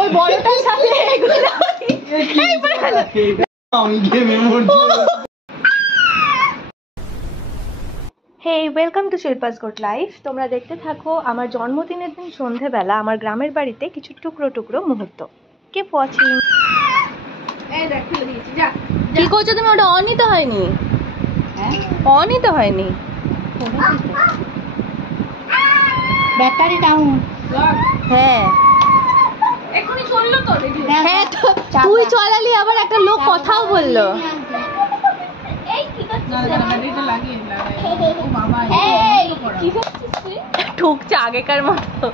ওই বড়টার সাথে এগুলো আমি গেমে মরছি। Hey, welcome to Shilpa's good life. তোমরা দেখতে থাকো আমার জন্মদিনের দিন সন্ধেবেলা আমার গ্রামের বাড়িতে কিছু টুকরো টুকরো মুহূর্ত। Keep watching. কি করছো তুমি? ওটা অনই তো হয়নি। অনই তো হয়নি। Battery down. হ্যাঁ এখনই চললো তো। হ্যাঁ তো তুই চলালি, আবার একটা লোক কথাও বললো। ঠুকছে আগেকার মতো।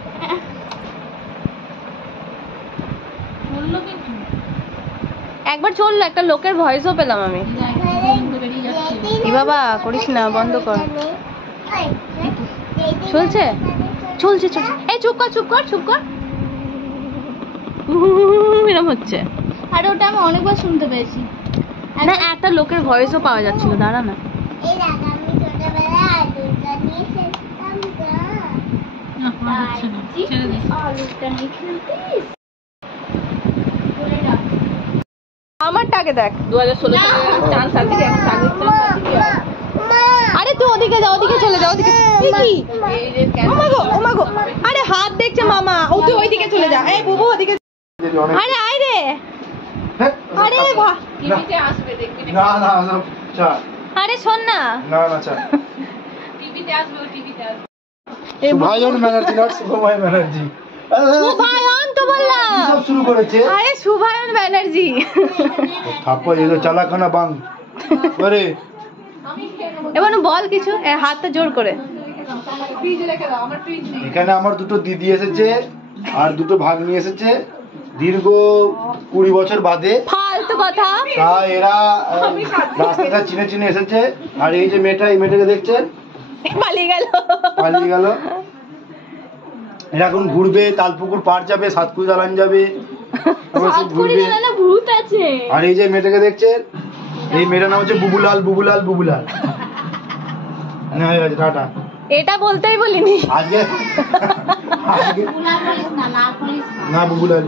একবার চললো, একটা লোকের ভয়েসও পেলাম আমি। ই বাবা করিস না, বন্ধ কর। চলছে চলছে চলছে। এই চুপ কর চুপ কর চুপ কর। এরকম হচ্ছে। আরে ওটা আমি অনেকবার শুনতে পেয়েছি। না একটা লোকের ভয়েসও পাওয়া যাচ্ছিল। দাঁড়া না। আমারটাকে দেখ। 2016 আরে তুই ওদিকে যা, ওদিকে চলে যা, ওদিকে। আরে হাত দেখছে মামা। ও তুই ওইদিকে চলে যা। এই বুবু ওদিকে। আরে আয় রে। আরে টিভিতে আসবে দেখবি না। না না চল। আরে শোন না। না না চল। টিভিতে আসবে, ও টিভিতে আসবে। সুভায়ন ব্যানার্জি না সুভায়ন ব্যানার্জি। সুভায়ন তো বললাম। কি সব শুরু করেছে? আরে সুভায়ন ব্যানার্জি। থাপ্পড় এলো চালাখানা বাং। আরে এবার বল কিছু। হাতটা জোর করে। এখানে আমার দুটো দিদি এসেছে আর দুটো ভাগ্নি এসেছে দীর্ঘ 20 বছর বাদে। ফালতু কথা। তা এরা রাস্তাটা চিনে চিনে এসেছে। আর এই যে মেয়েটা, এই মেয়েটাকে দেখছেন, পালিয়ে গেল। এরা এখন ঘুরবে, তালপুকুর পাড় যাবে, সাতকুড়ি দালান যাবে, ভূত আছে। আর এই যে মেয়েটাকে দেখছেন, এই মেয়েটার নাম হচ্ছে বুবুলাল। টাটা। এটা বলতেই বলিনি আজকে। না বুবুলাল।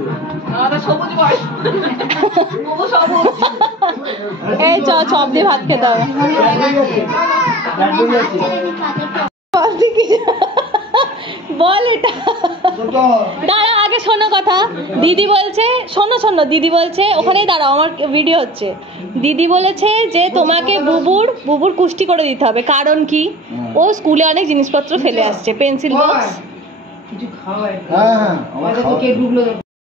এই চপ দিয়ে ভাত খেতে হবে। বল এটা। দাঁড়া আগে শোনো কথা। দিদি বলছে, শোনো দিদি বলছে, ওখানেই দাঁড়াও আমার ভিডিও হচ্ছে। দিদি বলেছে যে তোমাকে বুবুর কুষ্টি করে দিতে হবে। কারণ কি? ও স্কুলে অনেক জিনিসপত্র ফেলে আসছে, পেন্সিল বক্স। কিছু খাওয়ায়। হ্যাঁ